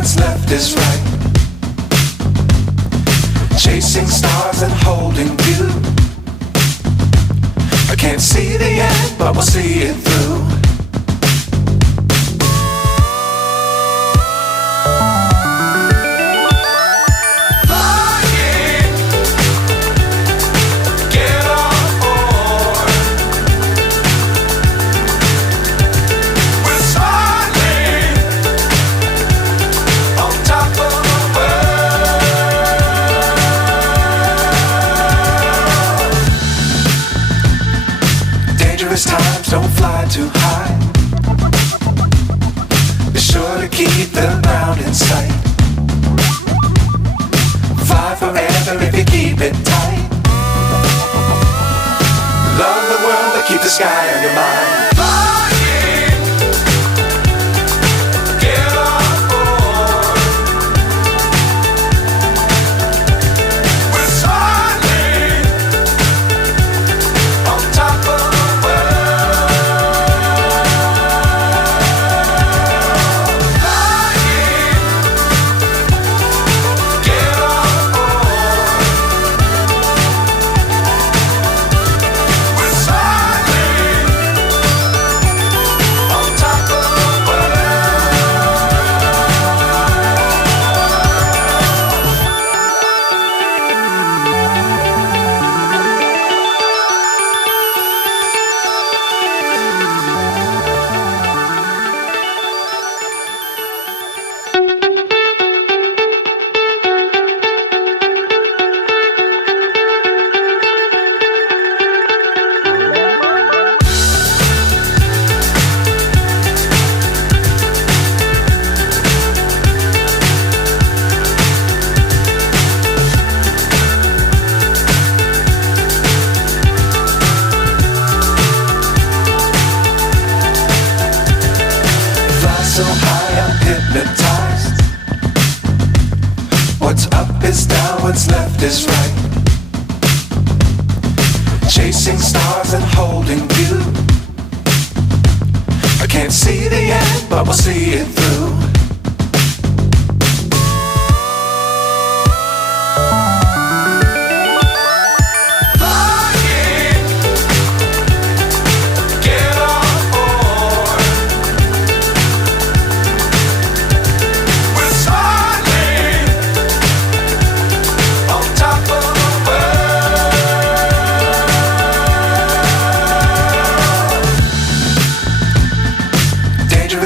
what's left is right. Chasing stars and holding you. I can't see the end, but we'll see it through. Times don't fly too high. Be sure to keep the ground in sight. Fly forever if you keep it tight. Love the world but keep the sky on your mind. So high I'm hypnotized. What's up is down, what's left is right. Chasing stars and holding you. I can't see the end, but we'll see it through.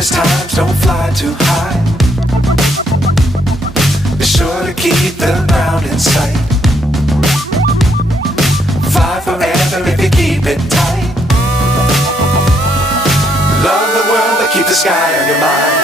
Times don't fly too high. Be sure to keep the ground in sight. Fly forever if you keep it tight. Love the world but keep the sky on your mind.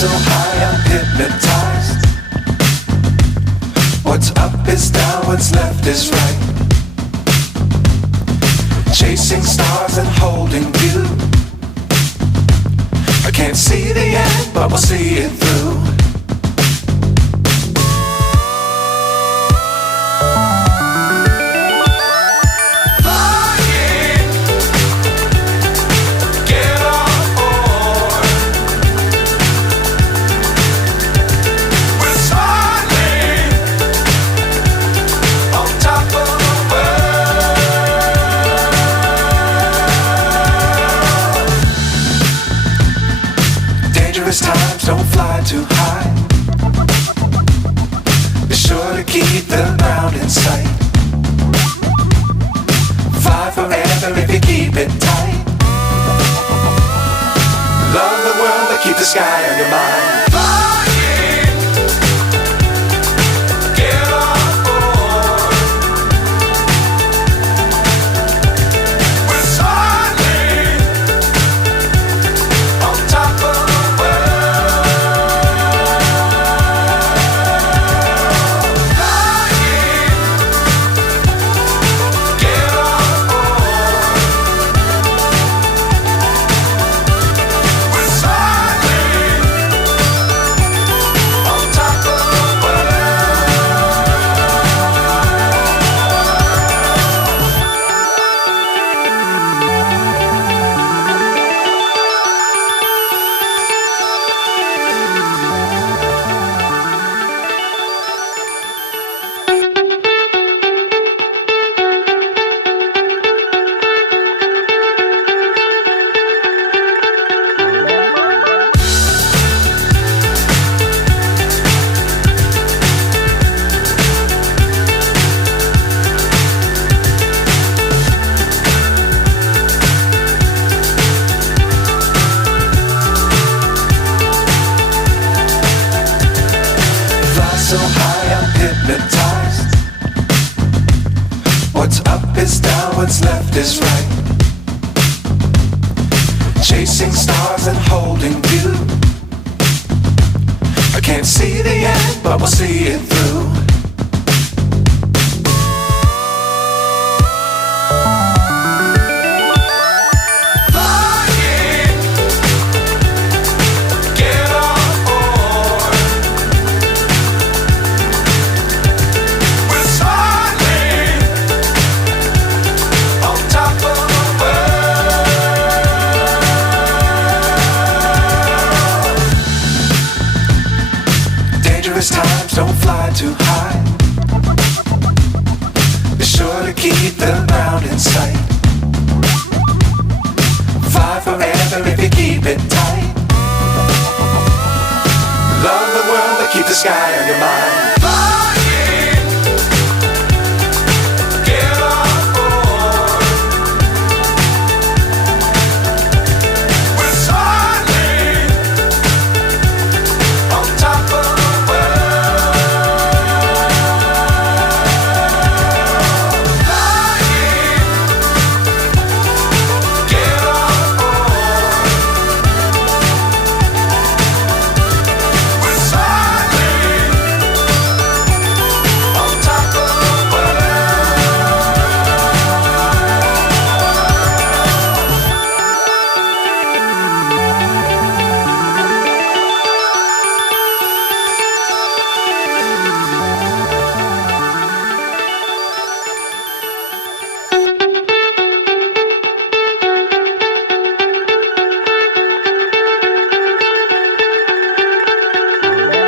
So high I'm hypnotized. What's up is down, what's left is right. Chasing stars and holding you. I can't see the end, but we'll see it through. Flying, get on board. Dangerous times, don't fly too high. Be sure to keep the ground in sight. Fly forever if you keep it tight. Love the world, but keep the sky on your mind. So high, I'm hypnotized. What's up is down, what's left is right. Chasing stars and holding you. I can't see the end, but we'll see it through. Dangerous times, don't fly too high. Be sure to keep the ground in sight. Fly forever if you keep it tight. Love the world, but keep the sky on your mind.